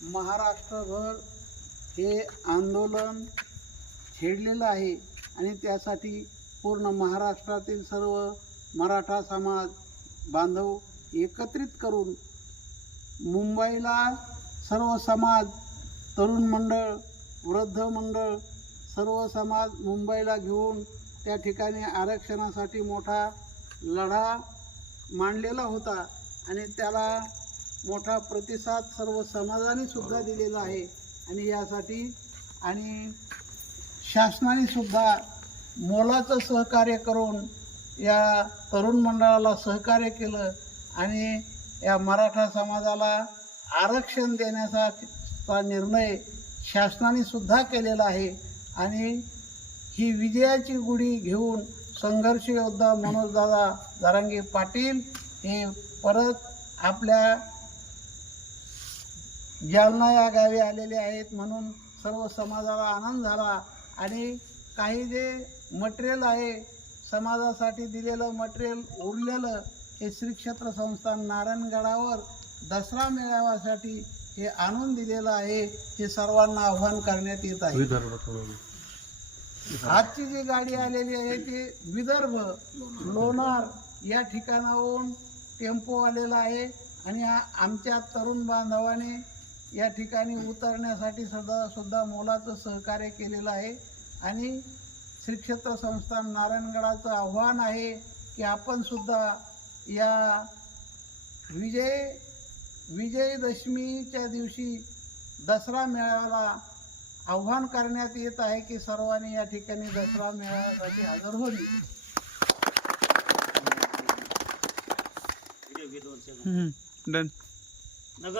महाराष्ट्रभर हे आंदोलन छेडलेलं आहे आणि त्यासाठी पूर्ण महाराष्ट्रातील सर्व मराठा समाज बांधव एकत्रित करून मुंबईला सर्व समाज तरुण मंडळ वृद्ध मंडळ सर्व समाज मुंबईला घेऊन त्या ठिकाणी आरक्षणासाठी मोठा लढा मांडलेला होता आणि त्याला मोठा प्रतिसाद सर्व समाजाने सुद्धा दिलेला आहे. आणि यासाठी आणि शासनाने सुद्धा मोलाचं सहकार्य करून या तरुण मंडळाला सहकार्य केलं आणि या मराठा समाजाला आरक्षण देण्याचा निर्णय शासनाने सुद्धा केलेला आहे. आणि ही विजयाची गुढी घेऊन संघर्ष योद्धा मनोजदादा जारांगे पाटील हे परत आपल्या जालना या गावी आलेले आहेत म्हणून सर्व समाजाला आनंद झाला. आणि काही जे मटेरियल आहे समाजासाठी दिलेलं मटेरियल उरलेलं हे श्री क्षेत्र संस्थान नारायणगडावर दसरा मेळाव्यासाठी हे आणून दिलेलं आहे हे सर्वांना आव्हान करण्यात येत आहे. आजची जी गाडी आलेली आहे ती विदर्भ लोणार या ठिकाणाहून टेम्पो आलेला आहे. आणि आमच्या तरुण बांधवाने या ठिकाणी उतरण्यासाठी सदा सुद्धा मोलाचं सहकार्य केलेलं आहे. आणि श्री क्षेत्र संस्थान नारायणगडाचं आव्हान आहे की आपण सुद्धा या विजय विजयदशमीच्या दिवशी दसरा मेळाव्याला आव्हान करण्यात येत आहे की सर्वांनी या ठिकाणी दसरा मेळाव्यासाठी हजर होईल डन